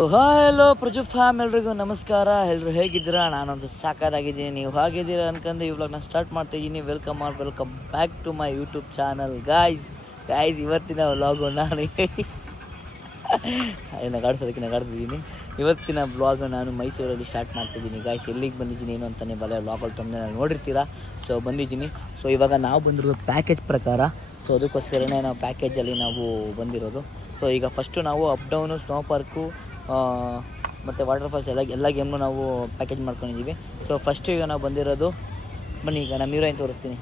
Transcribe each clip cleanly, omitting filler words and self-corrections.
Hello ಪ್ರಜು fam, ಎಲ್ರಿಗೂ ನಮಸ್ಕಾರ. ಎಲ್ಲರೂ ಹೇಗಿದ್ದೀರಾ? ನಾನೊಂದು ಸಾಕಾಗಿದ್ದೀನಿ. ನೀವು ಹಾಗಿದ್ದೀರಾ ಅನ್ಕೊಂಡು ಈ ವ್ಲಾಗ್ನ ಸ್ಟಾರ್ಟ್ ಮಾಡ್ತಾ ಇದ್ದೀನಿ. Welcome back to my YouTube channel guys. ಇವತ್ತಿನ ವ್ಲಾಗು ನಾನು ನಗಾಡ್ತಿದ್ದೀನಿ. ಇವತ್ತಿನ ವ್ಲಾಗ್ ನಾನು ಮೈಸೂರಲ್ಲಿ ಸ್ಟಾರ್ಟ್ ಮಾಡ್ತಿದ್ದೀನಿ ಗಾಯ್ಸ್. ಎಲ್ಲಿಗೆ ಬಂದಿದ್ದೀನಿ ಏನು ಅಂತಲೇ ವ್ಲಾಗಲ್ಲಿ ತೊಂದರೆ ನೋಡಿರ್ತೀರಾ. ಸೊ ಬಂದಿದ್ದೀನಿ. ಸೊ ಇವಾಗ ನಾವು ಬಂದಿರೋದು ಪ್ಯಾಕೇಜ್ ಪ್ರಕಾರ. ಸೊ ಅದಕ್ಕೋಸ್ಕರನೇ ನಾವು ಪ್ಯಾಕೇಜಲ್ಲಿ ನಾವು ಬಂದಿರೋದು. ಸೊ ಈಗ ಫಸ್ಟು ನಾವು ಅಪ್ ಡೌನು, ಸ್ನೋ ಪಾರ್ಕು ಮತ್ತು ವಾಟರ್ ಫಾಲ್ಸ್ ಎಲ್ಲ ಗೇಮ್ನು ನಾವು ಪ್ಯಾಕೇಜ್ ಮಾಡ್ಕೊಂಡಿದ್ದೀವಿ. ಸೊ ಫಸ್ಟು ಈಗ ನಾವು ಬಂದಿರೋದು, ಬನ್ನಿ ಈಗ ನಮ್ಮ ಹೀರೋಯಿನ್ ತೋರಿಸ್ತೀನಿ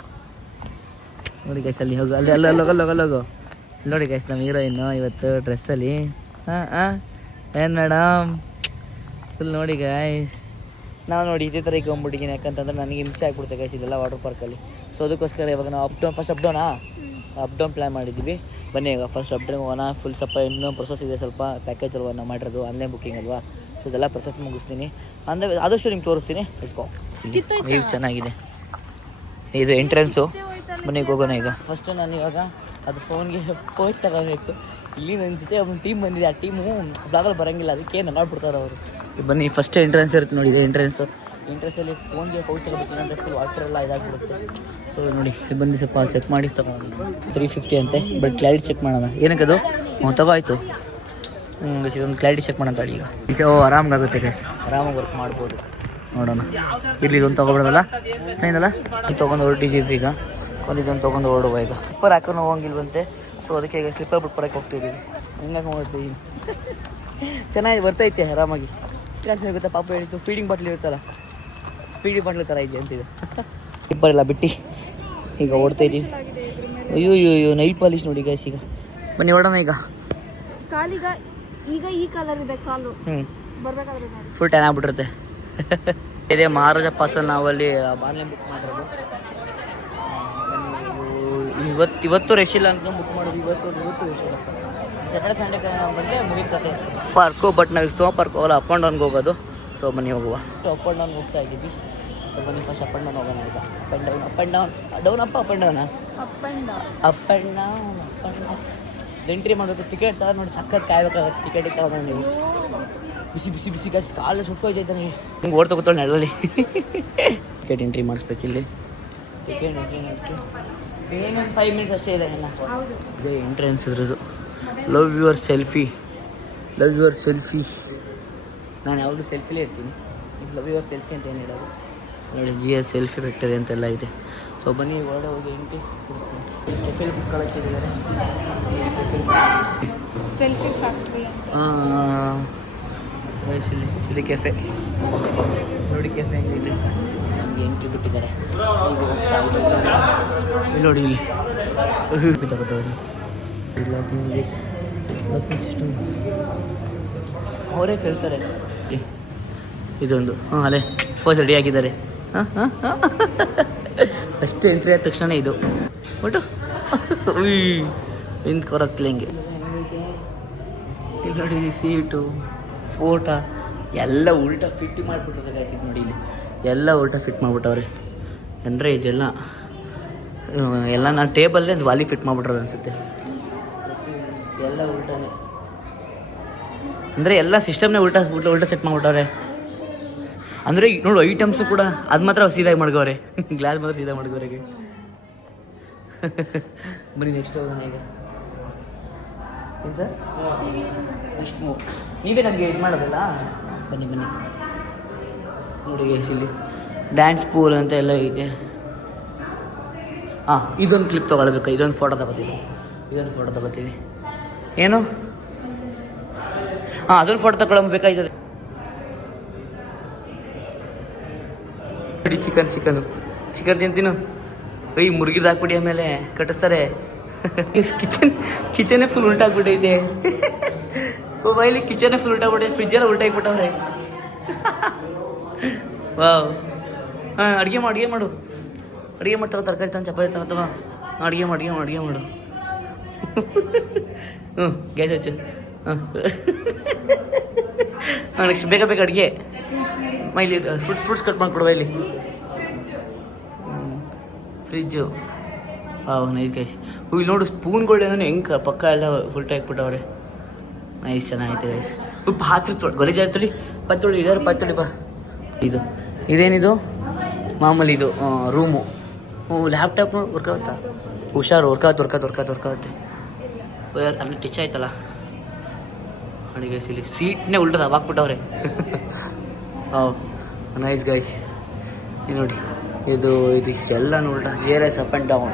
ನೋಡಿ ಗೈಸ್. ಅಲ್ಲಿ ಹೋಗು, ಅಲ್ಲೋಗು ನೋಡಿ ಗೈಸ್, ನಮ್ಮ ಹೀರೋಯಿನ್ನು ಇವತ್ತು ಡ್ರೆಸ್ಸಲ್ಲಿ. ಏನು ಮೇಡಮ್ ಫುಲ್ ನೋಡಿ ಗೈಸ್. ನಾವು ನೋಡಿ ಇದೇ ಥರ ಈಗ ಹೋಗ್ಬಿಟ್ಟಿದ್ದೀನಿ, ಯಾಕಂತಂದ್ರೆ ನನಗೆ ಹಿಂಸೆ ಆಗ್ಬಿಡುತ್ತೆ ಗೈಸ್ ಇದೆಲ್ಲ ವಾಟರ್ ಪಾರ್ಕಲ್ಲಿ. ಸೊ ಅದಕ್ಕೋಸ್ಕರ ಇವಾಗ ನಾವು ಫಸ್ಟ್ ಅಪ್ ಡೌನ್ ಪ್ಲ್ಯಾನ್ ಮಾಡಿದ್ದೀವಿ. ಬನ್ನಿ ಈಗ ಫಸ್ಟ್ ಅಪ್ ಡೌನ್ ಹೋಗೋಣ. ಫುಲ್ ಸ್ವಲ್ಪ ಇನ್ನೂ ಪ್ರೊಸೆಸ್ ಇದೆ, ಸ್ವಲ್ಪ ಪ್ಯಾಕೇಜ್ ಅಲ್ವಾ ನಾವು ಮಾಡಿರೋದು, ಆನ್ಲೈನ್ ಬುಕ್ಕಿಂಗ್ ಅಲ್ವಾ. ಸೊ ಇದೆಲ್ಲ ಪ್ರೊಸೆಸ್ ಮುಗಿಸ್ತೀನಿ, ಅಂದರೆ ಆದಷ್ಟು ನಿಮ್ಗೆ ತೋರಿಸ್ತೀನಿ. ವ್ಯೂ ಚೆನ್ನಾಗಿದೆ, ಇದು ಎಂಟ್ರೆನ್ಸು. ಬನ್ನಿ ಹೋಗೋಣ ಈಗ. ಫಸ್ಟು ನಾನು ಇವಾಗ ಅದು ಫೋನ್ಗೆ ಪೋಸ್ಟ್ ತಗೋಬೇಕು. ಇಲ್ಲಿ ನನ್ನ ಜೊತೆ ಒಂದು ಟೀಮ್ ಬಂದಿದೆ, ಆ ಟೀಮು ಬ್ಲಾಗಲ್ಲಿ ಬರೋಂಗಿಲ್ಲ, ಅದಕ್ಕೆ ನಗಾಡ್ಬಿಡ್ತಾರೆ ಅವರು. ಬನ್ನಿ ಫಸ್ಟ್ ಎಂಟ್ರೆನ್ಸ್ ಇರುತ್ತೆ ನೋಡಿ, ಇದೆ ಎಂಟ್ರೆನ್ಸಲ್ಲಿ ಫೋನ್ಗೆ ಪೌಚ್ ತಗೋಬೇಕು, ಅಂದರೆ ಫುಲ್ ವಾಟರ್ ಎಲ್ಲ ಇದಾಗ್ಬಿಡುತ್ತೆ. ಸೊ ನೋಡಿ ಬಂದು ಸ್ವಲ್ಪ ಚೆಕ್ ಮಾಡಿ ತಗೊಂಡು 350 ಅಂತೆ. ಬಟ್ ಕ್ಲಾರಿಟಿ ಚೆಕ್ ಮಾಡೋಣ. ಏನಕ್ಕೆ ಅದು ತಗೋಯ್ತು. ಇದೊಂದು ಕ್ಲಾರಿಟಿ ಚೆಕ್ ಮಾಡೋಣ ಈಗ. ಇದು ಆರಾಮಾಗುತ್ತೆ ಗೈಸ್, ಆರಾಮಾಗಿ ವರ್ಕ್ ಮಾಡ್ಬೋದು. ನೋಡೋಣ ಇರಲಿ, ಇದೊಂದು ತೊಗೊಬಿಡೋದಲ್ಲ ಏನಲ್ಲ. ತೊಗೊಂಡು ಹೊರಟಿದ್ದೀವಿ ಈಗ. ಇದೊಂದು ತೊಗೊಂಡು ಹೊರಡುವ ಈಗ. ಸ್ಲಿಪ್ಪರ್ ಹಾಕೊಂಡು ಹೋಗಂಗಿಲ್ವಂತೆ. ಸೊ ಅದಕ್ಕೆ ಈಗ ಸ್ಲಿಪ್ಪರ್ ಬಿಟ್ಟು ಬರೋಕ್ಕೆ ಹೋಗ್ತಿದ್ದೀವಿ. ಹಿಂಗಾಗಿ ಹೊರಡ್ತೀವಿ. ಚೆನ್ನಾಗಿ ಬರ್ತೈತೆ ಆರಾಮಾಗಿ. ಕೆಲಸ ಆಗುತ್ತೆ. ಪಾಪ ಹೇಳಿತ್ತು ಫೀಡಿಂಗ್ ಬಾಟ್ಲಿ ಇರುತ್ತಲ್ಲ, ಫೀಡಿಂಗ್ ಬಾಟ್ಲಿ ಥರ ಇದೆ ಅಂತಿದೆ. ಸ್ಲಿಪ್ಪರ್ ಎಲ್ಲ ಬಿಟ್ಟು ಈಗ ಓಡ್ತಾ ಇದ್ದೀವಿ. ಅಯ್ಯೋ ನೈಲ್ ಪಾಲಿಶ್ ನೋಡಿ ಗೈಸ್. ಈಗ ಬನ್ನಿ ಹೊಡೋಣ ಈಗ. ಈಗ ಈ ಕಲರ್ ಇದೆ ಕಾಲು. Full tan ಆಗ್ಬಿಟ್ಟಿರುತ್ತೆ. ಇದೇ ಮಹಾರಾಜ ಪಾಸಲ್ಲಿ ನಾವಲ್ಲಿ ಆನ್ಲೈನ್ ಬುಕ್ ಮಾಡಿರೋದು. ಇವತ್ತು ರಶ್ ಇಲ್ಲ ಅಂತ ಬುಕ್ ಮಾಡೋದು. ಇವತ್ತು ರಶ್ ಇಲ್ಲ. ಸ್ಯಾಟರ್ಡೆ ಸಂಡೇ ಬಂದರೆ ಮುಗಿತದೆ ಪಾರ್ಕು. ಬಟ್ ನಾವು ಸ್ನೋ ಪಾರ್ಕ್ ಹೋಗಲ್ಲ, ಅಪ್ ಆ್ಯಂಡ್ ಡೌನ್ಗೆ ಹೋಗೋದು. ಸೊ ಬನ್ನಿ ಹೋಗುವ. ಅಪ್ ಆ್ಯಂಡ್ ಡೌನ್ ಹೋಗ್ತಾ ಇದ್ದೀವಿ. ಸೊ ಬನ್ನಿ ಫಸ್ಟ್ ಅಪ್ ಆ್ಯಂಡ್ ಡೌನ್ ಹೋಗೋಣ ಈಗ. Up and down up and down entry ಮಾಡಬೇಕು. ಟಿಕೆಟ್ ತಗೊಂಡು ನೋಡಿ, ಸಕ್ಕತ್ ಕಾಯ್ಬೇಕಾಗುತ್ತೆ ಟಿಕೆಟಿಗೆ ತಗೊಂಡು. ನೀವು ಬಿಸಿ ಗಾಸ್ ಕಾಲು ಸುಟ್ಟೋಯ್ತೈತೆ ನನಗೆ. ಹಿಂಗೆ ಓಡ್ತಾ ಕೂತ್ಕೊಂಡು ನೆರಳಲ್ಲಿ ಟಿಕೆಟ್ ಎಂಟ್ರಿ ಮಾಡಿಸ್ಬೇಕು ಇಲ್ಲಿ. ಟಿಕೆಟ್ ಎಂಟ್ರಿ ಮಾಡಿಸಿ ಇನ್ನೊಂದು 5 ಮಿನಿಟ್ಸ್ ಅಷ್ಟೇ ಇದೆ. ಎಲ್ಲ ಇದೇ ಎಂಟ್ರೆನ್ಸ್ ಇರೋದು. Love your selfie. ನಾನು ಯಾವಾಗಲೂ ಸೆಲ್ಫಿಲೇ ಇರ್ತೀನಿ. ಲವ್ ಯುವರ್ ಸೆಲ್ಫಿ ಅಂತ ಏನು ಹೇಳೋದು ನೋಡಿ. GS ಸೆಲ್ಫಿ ಫ್ಯಾಕ್ಟರಿ ಅಂತೆಲ್ಲ ಇದೆ. ಸೊ ಬನ್ನಿ ಹೊರಡೆ ಹೋಗಿ ಎಂಟ್ರಿ ಕೊಡಿಸ್ತೀನಿ. ಕೆಫೆಲ್ ಬಿಟ್ಕೊಳ್ಳೋಕ್ಕಿದ್ದಾರೆ ಸೆಲ್ಫಿ ಫ್ಯಾಕ್ಟ್ರಿ. ಇಲ್ಲಿ ಕೆಫೆ ನೋಡಿ, ಕೆಫೆ ಹೆಂಗಿದೆ. ನಮಗೆ ಎಂಟ್ರಿ ಬಿಟ್ಟಿದ್ದಾರೆ. ಇಲ್ಲಿ ನೋಡಿ, ಇಲ್ಲಿ ಅವರೇ ಕೇಳ್ತಾರೆ. ಇದೊಂದು ಅಲ್ಲೇ ಫಸ್ಟ್ ರೆಡಿ ಆಗಿದ್ದಾರೆ. ಫಸ್ಟ್ ಎಂಟ್ರಿ ಆದ ತಕ್ಷಣ ಇದು ಒಟ್ಟು ನಿಂತ್ಕೊರಕ್ಲಿ ಹಿಂಗೆ. ಇಲ್ಲಿ ನೋಡಿ, ಸೀಟು, ಫೋಟೋ ಎಲ್ಲ ಉಲ್ಟಾ ಫಿಟ್ ಮಾಡಿಬಿಟ್ಟರೆ ಗಾಯ್ಸ್. ಇದು ನೋಡಿ, ಇಲ್ಲಿ ಎಲ್ಲ ಉಲ್ಟಾ ಫಿಟ್ ಮಾಡಿಬಿಟ್ಟವ್ರೆ. ಅಂದರೆ ಇದೆಲ್ಲ ನಾನು ಟೇಬಲ್ಲೇ ಒಂದು ವಾಲಿ ಫಿಟ್ ಮಾಡಿಬಿಟ್ರೆ ಅನಿಸುತ್ತೆ. ಎಲ್ಲ ಉಲ್ಟಾನೇ, ಅಂದರೆ ಎಲ್ಲ ಸಿಸ್ಟಮ್ನೇ ಉಲ್ಟಾ ಸೆಟ್ ಮಾಡಿಬಿಟ್ಟವ್ರೆ. ಅಂದರೆ ಈಗ ನೋಡು, ಐಟಮ್ಸು ಕೂಡ ಅದು ಮಾತ್ರ ಸೀದಾಗಿ ಮಡ್ಗವ್ರೆ. ಗ್ಲಾಸ್ ಮಾತ್ರ ಸೀದಾ ಮಡ್ಗವ್ರಿಗೆ. ಬನ್ನಿ ನೆಕ್ಸ್ಟ್ ಹೋಗೋಣ ಈಗ. ಏನು ಸರ್ ನೆಕ್ಸ್ಟ್ ಮೂವ್ ನೀವೇ ನನಗೆ ಇದು ಮಾಡೋದಲ್ಲ. ಬನ್ನಿ ನೋಡಿ ಇಲ್ಲಿ ಡ್ಯಾನ್ಸ್ ಪೂಲ್ ಅಂತ ಎಲ್ಲ ಇದೆ. ಇದೊಂದು ಕ್ಲಿಪ್ ತೊಗೊಳ್ಬೇಕು. ಇದೊಂದು ಫೋಟೋ ತಗೋತೀವಿ. ಏನು ಅದೊಂದು ಫೋಟೋ ತಗೊಳ್ಬೇಕಾಯ್ತದೆ. ಚಿಕನ್ ತಿಂತೀನು. ಮುರುಗಿದ ಹಾಕ್ಬಿಟ್ಟು ಆಮೇಲೆ ಕಟ್ಟಿಸ್ತಾರೆ. ಕಿಚನೇ ಫುಲ್ ಉಲ್ಟಾಗ್ಬಿಟ್ಟೈತೆ. ಮೊಬೈಲಿ ಕಿಚನೇ ಫುಲ್ ಉಲ್ಟಾಗ್ಬಿಟ್ಟೈತೆ. ಫ್ರಿಜ್ಜೆಲ್ಲ ಉಲ್ಟಾಗ್ಬಿಟ್ಟವ್ರೆ. ವಾವ್. ಅಡುಗೆ ಮಾಡು ತಗೋ. ತರಕಾರಿ ತಗೊಂಡು ಚಪಾತಿ ತಗೋ. ಅಡುಗೆ ಮಾಡು. ಗ್ಯಾಸ್ ಹಚ್ಚು. ನೆಕ್ಸ್ಟ್ ಬೇಗ ಅಡುಗೆ. ಇಲ್ಲಿ ಫ್ರೂಟ್ಸ್ ಕಟ್ ಮಾಡಿಕೊಡುವ. ಇಲ್ಲಿ ಫ್ರಿಜ್ಜು. Nice guys. ಇಲ್ಲಿ ನೋಡು, ಸ್ಪೂನ್ಗಳು ಹೆಂಗೆ ಪಕ್ಕ ಎಲ್ಲ ಫುಲ್ ಹಾಕ್ಬಿಟ್ಟವ್ರೆ. ನೈಸ್, ಚೆನ್ನಾಗೈತೆ ಗೈಸ್. ಉಪ್ಪು ಹಾಕಿ ಗಲೀಜ್ ತೊಳಿ ಪತ್ತೊಳಿ ಇದಾರೆ ಪತ್ತೊಳಿ ಬಾ. ಇದೇನಿದು ಮಾಮೂಲಿ ಇದು ರೂಮು. ಲ್ಯಾಪ್ಟಾಪ್ ವರ್ಕ್ ಆಗುತ್ತಾ? ಹುಷಾರು, ವರ್ಕಾಗುತ್ತೆ. ಅಲ್ಲಿ ಟಚ್ ಆಯ್ತಲ್ಲ ನೋಡಿ ಗೈಸ್, ಇಲ್ಲಿ ಸೀಟ್ನೇ ಉಲ್ಟದ ಹಾಕ್ಬಿಟ್ಟವ್ರೆ. Nice guys. ನೋಡಿ ಇದು ಎಲ್ಲನೂ ಉಲ್ಟಾ. ಜೇರ್ up and down.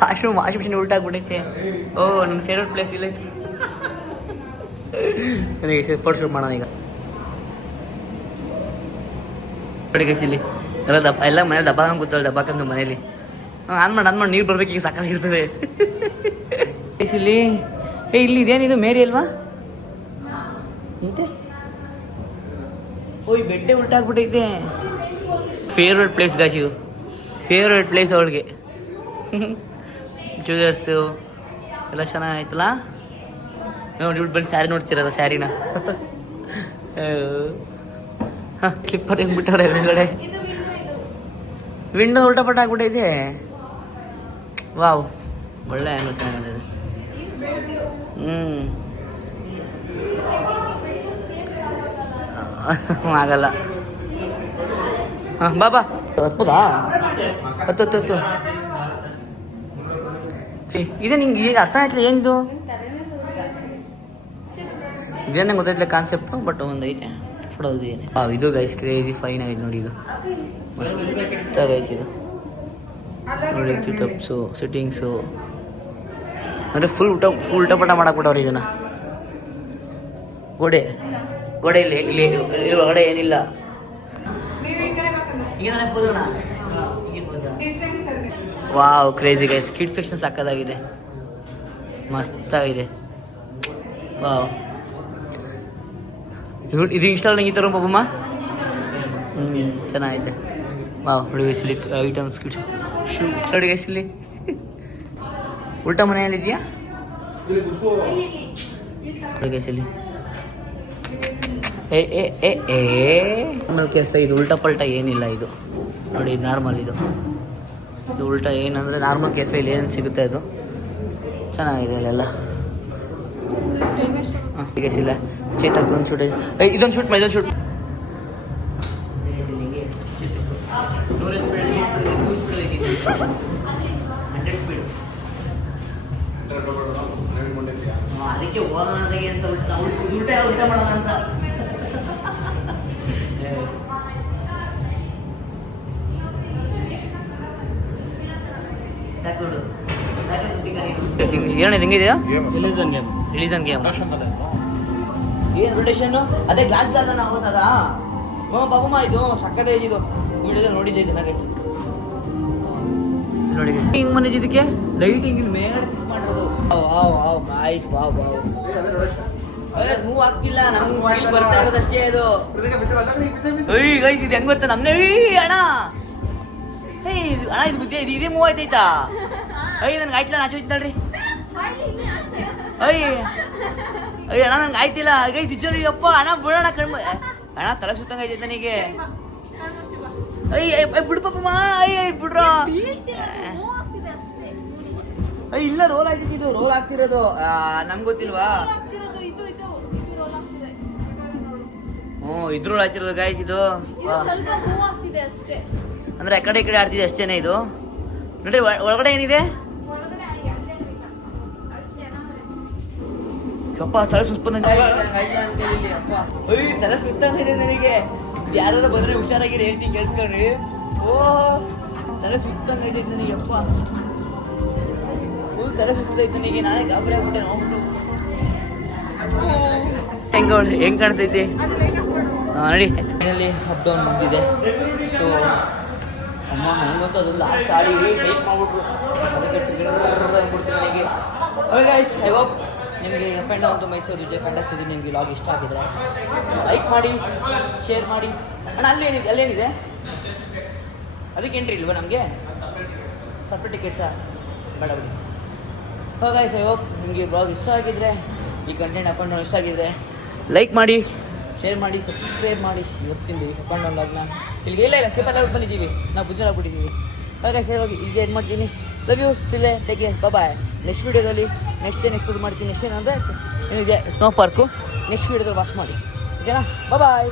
Washing machine ಉಲ್ಟಾಗ್ಬಿಟ್ಟೈತೆ. ನನ್ನ ಫೇವ್ರೆಟ್ ಪ್ಲೇಸ್ ಇಲ್ಲ. ನನಗೆ ಫೋಟೋ ಶೂಟ್ ಮಾಡೋಣ ಈಗ. ನೋಡಿ ಗೈಸ್, ಇಲ್ಲಿ ಎಲ್ಲ ಮನೇಲಿ ದಬ್ಬ ಕೂತಾಳೆ. ದಬ್ಬಾಕಂದು ಮನೇಲಿ ಆನ್ ಮಾಡಿ ನೀರು ಬರ್ಬೇಕು. ಈಗ ಸಾಕಾಗಿರ್ತದೆ ಇಲ್ಲಿ. ಇಲ್ಲಿ ಇದೇನಿದು ಮೇರಿ ಅಲ್ವಾ? ಮತ್ತೆ ಈ ಬೆಡ್ಡೆ ಉಲ್ಟಾಗ್ಬಿಟ್ಟೈತೆ. ಫೇವ್ರೆಟ್ ಪ್ಲೇಸ್ ಗಾಜ್ ಇದು. ಫೇವ್ರೆಟ್ ಪ್ಲೇಸ್ ಅವಳಿಗೆ. ಜ್ಯುವೆಲರ್ಸು ಎಲ್ಲ ಚೆನ್ನಾಗಾಯ್ತಲ್ಲ. ನೋಡಿ ಬಂದು ಸ್ಯಾರಿ ನೋಡ್ತಿರಲ್ಲ, ಸ್ಯಾರಿನ. ಸ್ಲಿಪ್ಪರ್ ಹೆಂಗ್ಬಿಟ್ಟವ್ರೆ ಮೇಲ್ಗಡೆ. ವಿಂಡೋ ಉಲ್ಟಾ ಪಟ್ಟ ಆಗ್ಬಿಟ್ಟೈತೆ. ವಾವ್, ಒಳ್ಳೆ ಆ್ಯಂಗಲ್ ಚೆನ್ನಾಗಿದೆ. ಆಗಲ್ಲ. ಬಾಬಾ ಹತ್ಬೋದಾ? ಹತ್ತು. ಇದೇ ನಿಂಗೆ ಈಗ ಅರ್ಥ ಆಯ್ತಲ್ಲ ಏನಿದು? ಇದೇನೇ ಗೊತ್ತಾಯ್ತಲ್ಲ ಕಾನ್ಸೆಪ್ಟು, ಬಟ್ ಒಂದು ಐತೆ ಫೋಟೋದು ಏನೇ. ಇದು ಗೈಸ್ ಕ್ರೇಜಿ ಫೈನ್ ಆಗಿದೆ ನೋಡಿ. ಇದು ಮಸ್ತಾಗೈತೆ ಇದು ನೋಡಿ. ಸಿಟಪ್ಸು, ಸಿಟ್ಟಿಂಗ್ಸು ಅಂದರೆ ಫುಲ್ ಉಲ್ಟಾ ಪಟ ಮಾಡಾಕ್ಬಿಟ್ಟವ್ರು ಇದನ್ನ. ಗೋಡೆ ಇಲ್ಲಿ ಒಳಗಡೆ ಏನಿಲ್ಲ. Wow, crazy guys. Kids section ಸಾಕಾಗಿದೆ, ಮಸ್ತಾಗಿದೆ. ವಾವ್, ಇದು ಇನ್ಸ್ಟಾಲ್ ನಂಗೆ ಈ ಥರ ಪಾಪಮ್ಮ. ಚೆನ್ನಾಗೈತೆ. ವಾವ್, ನೋಡಿ ಗೈಸ್ ಇಲ್ಲಿ ಐಟಮ್ಸ್ ಕಿಡ್ಸ್ ಶೂ. ನೋಡಿ ಗೈಸ್ ಇಲ್ಲಿ ಉಲ್ಟಾ ಮನೆಯಲ್ಲಿದೆಯಾ? ನೋಡಿ ಗೈಸ್ ಇಲ್ಲಿ ಕೆಲಸ. ಇದು ಉಲ್ಟಾ ಪಲ್ಟಾ ಏನಿಲ್ಲ. ಇದು ನೋಡಿ ನಾರ್ಮಲ್. ಇದು ಉಲ್ಟಾ ಏನಂದರೆ ನಾರ್ಮಲ್ ಕೆಫೆ. ಇಲ್ಲಿ ಏನೇನು ಸಿಗುತ್ತೆ ಅದು ಚೆನ್ನಾಗಿದೆ ಅಲ್ಲೆಲ್ಲ. ಈಗ ಇಲ್ಲ ಚೇತಕ್ ಒಂದು ಶೂಟ್. ಇದೊಂದು ಶೂಟ್ ಇದೊಂದು ಶೂಟ್. ಅದಕ್ಕೆ ಹೋಗೋಣ ಅಂತ ಉಲ್ಟಾ ಮಾಡೋಣ ಅಂತ. ಏನಿದೆ ಹೆಂಗಿದೆಯಾ? ರಿಲೀಸನ್ ಗೇಮ್ ಏನು ರೊಟೇಷನ್? ಅದೇ ಗ್ಲಾಸ್ ಜಾಗನ ಹೋದಾಗ ಪಾಪಮ್ಮ ಇದು ಸಕ್ಕದೇ ಇದು ನೋಡಿದ್ದೆ ಇದನ್ನ ಗೈಸ್. ನೋಡಿ ಹಿಂಗ್ ಬಂದಿದ್ದು ಇದಕ್ಕೆ ಲೈಟಿಂಗ್ ಮೇಲೆ ಫಿಕ್ಸ್ ಮಾಡೋದು. ಗಾಯ್ಸ್ ಮೂವ್ ಆಗ್ತಿಲ್ಲ. ನಮ್ಗೆ ಫೀಲ್ ಬರ್ತಾ ಇರೋದಷ್ಟೇ ಅದು. ಗೈಸ್ ಇದು ಹೆಂಗ್ ಗೊತ್ತಾ ನಮ್ನೆ ಅಣ್ಣ. ಅಣ್ಣ ಇದು ಬುದ್ಧಿ ಇದೇ ಮೂವ್ ಆಯ್ತೈತಾ? ನನ್ಗೆ ಆಯ್ತಿಲ್ಲ, ನಾಚು ಹೋಯ್ತಲ್ರಿ. ಅಣ್ಣ ನನ್ಗೆ ಆಯ್ತಿಲ್ಲ. ಗೈಸ್ ನಿಜ ಅಪ್ಪ. ಅಣ್ಣ ಬಿಡೋಣ ಕಣ್ಮ. ಅಣ್ಣ ತಲೆ ಸುತ್ತಂಗ ಐತೈತೆ ನನಗೆ. ಬಿಡು ಪಾಪಮ್ಮ. ಬಿಡ್ರ. ಇಲ್ಲ ರೋಲ್ ಆಗ್ತೈತಿ. ಇದು ರೋಲ್ ಆಗ್ತಿರೋದು ನಮ್ಗೆ ಗೊತ್ತಿಲ್ವಾ? ಇದ್ರೋಲ್ ಆಗ್ತಿರೋದು ಗೈಸ್. ಇದು ಅಂದ್ರೆ ಆ ಕಡೆ ಈ ಕಡೆ ಆಡ್ತಿದೆ ಅಷ್ಟೇನೆ. ಇದು ನೋಡ್ರಿ ಒಳಗಡೆ ಏನಿದೆ? ಅಪ್ಪ ತಲೆ ಸುತ್ತ ತಲೆ ಸುತ್ತಾಗಿದೆ ನನಗೆ. ಯಾರು ಬಂದ್ರೆ ಹುಷಾರಾಗಿರಿ ಹೇಳ್ತೀನಿ, ಕೇಳಿಸ್ಕೊಳ್ರಿ. ತಲೆ ಸುತ್ತಂಗೈತೆ ನನಗೆ. ಅಪ್ಪ ಫುಲ್ ತಲೆ ಸುತ್ತೈತೆ ನನಗೆ. ನಾನೇ ಗಾಬರಿ ಆಗ್ಬಿಟ್ಟೆ ನೋಡ್ಬಿಟ್ಟು. ಹೆಂಗ್ ಕಾಣಿಸ್ತೈತಿ ನೋಡಿ. ಫೈನಲಿ ಅಪ್ ಡೌನ್ ಮುಗಿದಿದೆ. ಸೊ ಅಮ್ಮ ಹಂಗಂತೂ ಅದು ಲಾಸ್ಟ್ ಆಡಿ ಸೈಕ್ ಮಾಡ್ಬಿಟ್ರು. ಅದಕ್ಕೆ ಅಂದ್ಬಿಡ್ತೀನಿ ನನಗೆ. ಐ ಹೋಪ್ ನಿಮಗೆ up and down to Mysuru Vijay fantasy ನಿಮಗೆ ಲಾಗ್ ಇಷ್ಟ ಆಗಿದ್ರೆ ಲೈಕ್ ಮಾಡಿ, ಶೇರ್ ಮಾಡಿ. ಅಣ್ಣ ಅಲ್ಲೇನಿದೆ ಅದಕ್ಕೆ ಎಂಟ್ರಿ ಇಲ್ವಾ ನಮಗೆ? ಸಪ್ರೇಟ್ ಟಿಕೆಟ್ಸಾ? ಬೇಡ ಬಿಡಿ. ಗೈಸ್, ಐ ಹೋಪ್ ನಿಮಗೆ ಬ್ಲಾಗ್ ಇಷ್ಟ ಆಗಿದ್ರೆ, ಈ ಕಂಟೆಂಟ್ ಅಪ್ ಆ್ಯಂಡ್ ಡೌನ್ ಇಷ್ಟ ಆಗಿದ್ರೆ ಲೈಕ್ ಮಾಡಿ, ಶೇರ್ ಮಾಡಿ, ಸಬ್ಸ್ಕ್ರೈಬ್ ಮಾಡಿ. ಇವತ್ತಿಂದು ಅಪ್ ಆ್ಯಂಡ್ ಡೌನ್ ಲಾಗ್ನ ಇಲ್ಲಿಗೆ ಇಲ್ಲ ಸ್ಲಿಪ್ಪಲ್ಲಿ ಬಂದಿದ್ದೀವಿ ನಾವು. ಬುಜ್ಜಾಗ್ಬಿಟ್ಟಿದ್ದೀವಿ. ಗೈಸ್, ಹೋಗಿ ಇಲ್ಲಿಗೆ ಏನು ಮಾಡ್ತೀನಿ. Love you still take care bye. Next ವೀಡಿಯೋದಲ್ಲಿ ನೆಕ್ಸ್ಟ್ ಏನು ಎಕ್ಸ್ಪೋಸ್ ಮಾಡ್ತೀನಿ, ನೆಕ್ಸ್ಟ್ ಏನಂದರೆ ನಿಮಗೆ ಸ್ನೋ ಪಾರ್ಕು ನೆಕ್ಸ್ಟ್ ವೀಡಿಯೋದಲ್ಲಿ ವಾಚ್ ಮಾಡಿ, ಓಕೆನಾ? ಬಾಯ್.